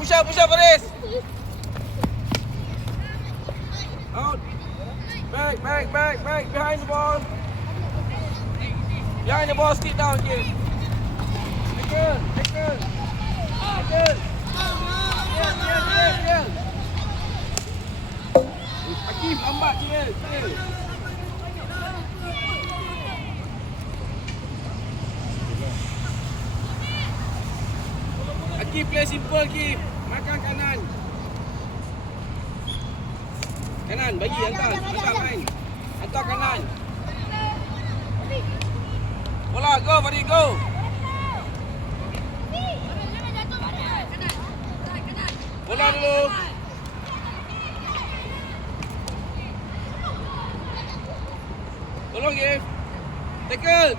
push up, Faris. Out. Back, behind the ball. Behind the ball, sit down, kid. Take turn. Hakim, lambat kira. Hakim play simple, Hakim. Makan kanan. Kanan, bagi hantar main. Hantar kanan. Bola, go, Fadi, go. Bola dulu. Tolong, Gif. Tackle.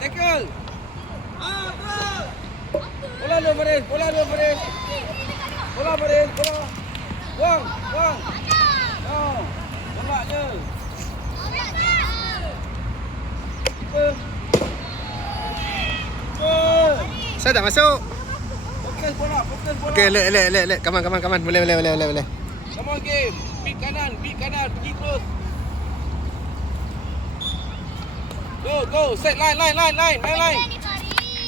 Bola dulu, Faris. Bola. Buang. Oh, tembak je. Saya tak masuk. Fokus bola. Okey, let. Come on. Boleh. Come on, Gif. Beat kanan. Pergi terus. Go. Set line. Main line.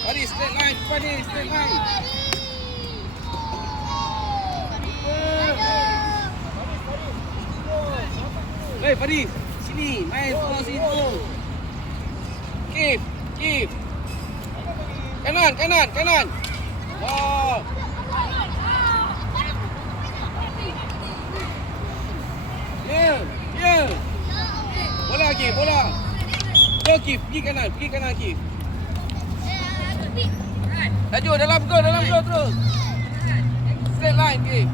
Fadi, straight line. Hei, Fadi. Sini. Main terus situ. Keep. Kanan. Wow. Yeah. Bola. Go, Keep. Pergi kanan, Keep. Laju, dalam go terus. Straight line, Keep.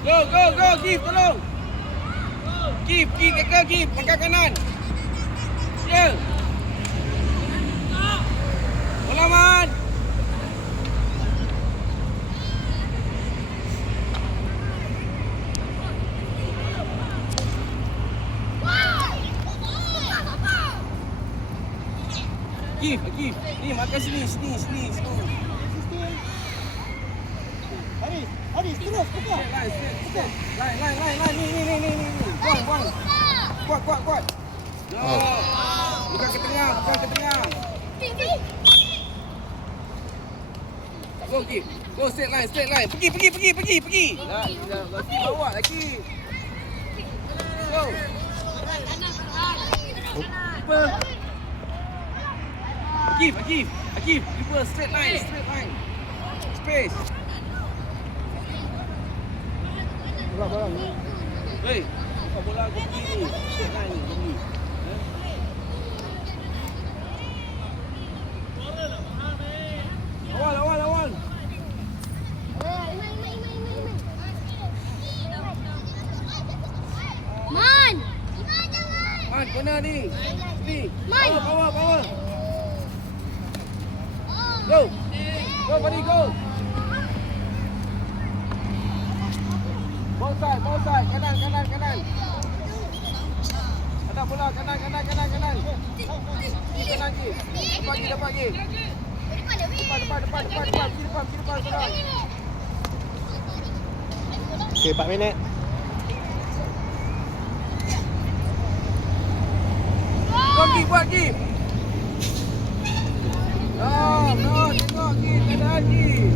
Go, Keep, tolong. Keep, makan kanan. Ya. Bola man. Keep. Ni makan sini. Haris, terus, buka. Line. Ni. Kuat. No. Bukan ke tengah. Go, straight line. Pergi. Lagi bawa lagi. Go. Akif. Keeper, straight line. Space. Bola. Hei, bola aku pergi ni. Straight line ni. Awal. Man, kena ni. Power. Go, Fadi, go. Ball side. Kanan. Ada bola, kanan. Kanan, Gif. Dapat, Gif. Depan. Pergi depan, bola. Okey, 4 minit. Buat Gif. No, tengok Gif, ada Gif.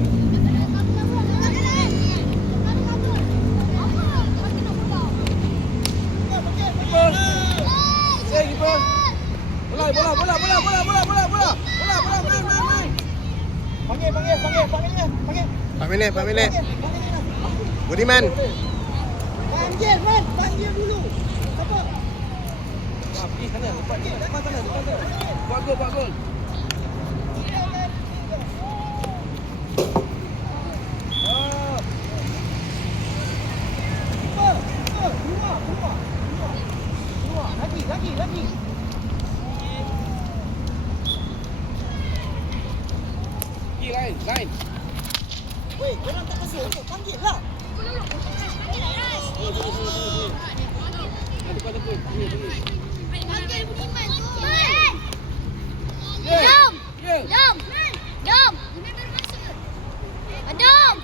Keeper. Bola. Main. Panggil. 4 minit. Budiman. Panggil dulu. Siapa? Pergi sana, depan sana. Buat gol. Lagi. Main. Weh, korang tak masuk. Panggil lah. Depan. Jom. Ya. Jom. Jom. Adom.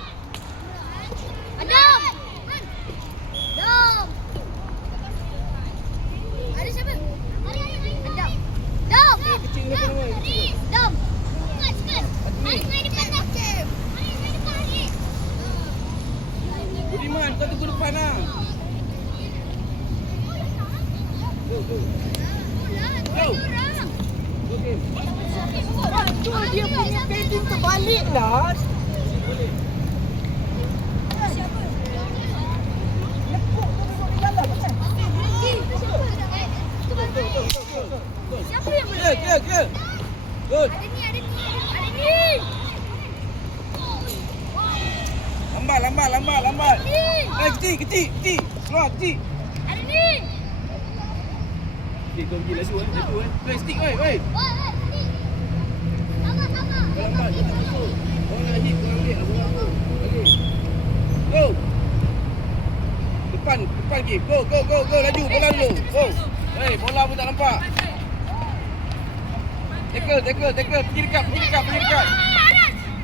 Adom. Dom. Ada siapa? Adom. Dom. Kecil ni apa nama? Dom. Cepat. Mari main depan dah. Mari main depan ni. Budiman, kau tunggu depan lah. Go. Okey. Tu dia punya painting terbalik lah. Lepuk tu duduk di dalam macam. Siapa yang boleh? Clear. Good. Ada ni. Lambat. Kecil. Keluar, kecil. Ada ni. Okey, kau pergi lasu Play stick, oi. Sama. Kau lambat, kau tak masuk. Orang nak hit, kau ambil. Abang aku. Okey. Go. Depan game. Go. Laju, bola dulu. Go. Hey, bola pun tak nampak. Tackle. Pergi dekat.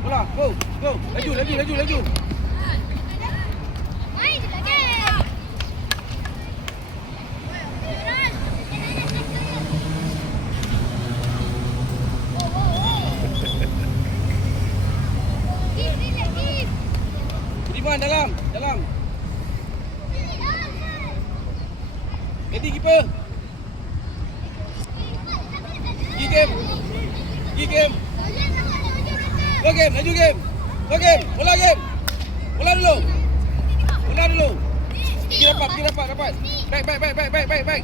Bola, go. Laju. Main je lagi. Budiman dalam. Ready keeper. Pergi game. Go game, laju game. Bola game. Bola dulu. Pergi dapat. Back.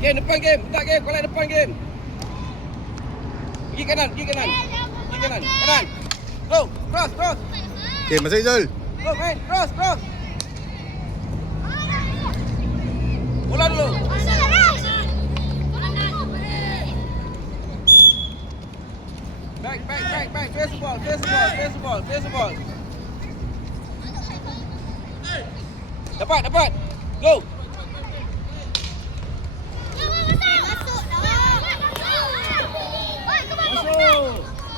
Game depan game. Tak game, collect depan game. Pergi kanan. Kanan. Go, cross. Okay, masuk Izul. Go, main. Cross. Bola dulu. Back. Face the ball. Dapat. Go. Masuk.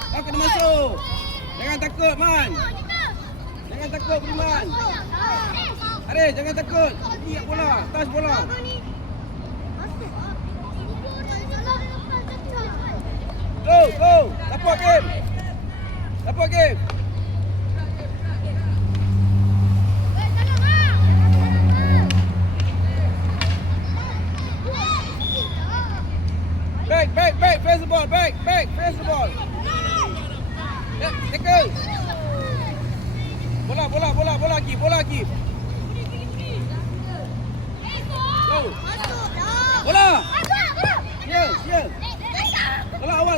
Kau kena masuk. Jangan takut, Man. Jangan takut, Budiman. Aris, jangan takut. Pergi bola. Touch bola. Go. Dapat game. Back. Face the ball. Back. Face the ball. Ya, tackle. Bola lagi. Go. Bola. Ya. Bola awal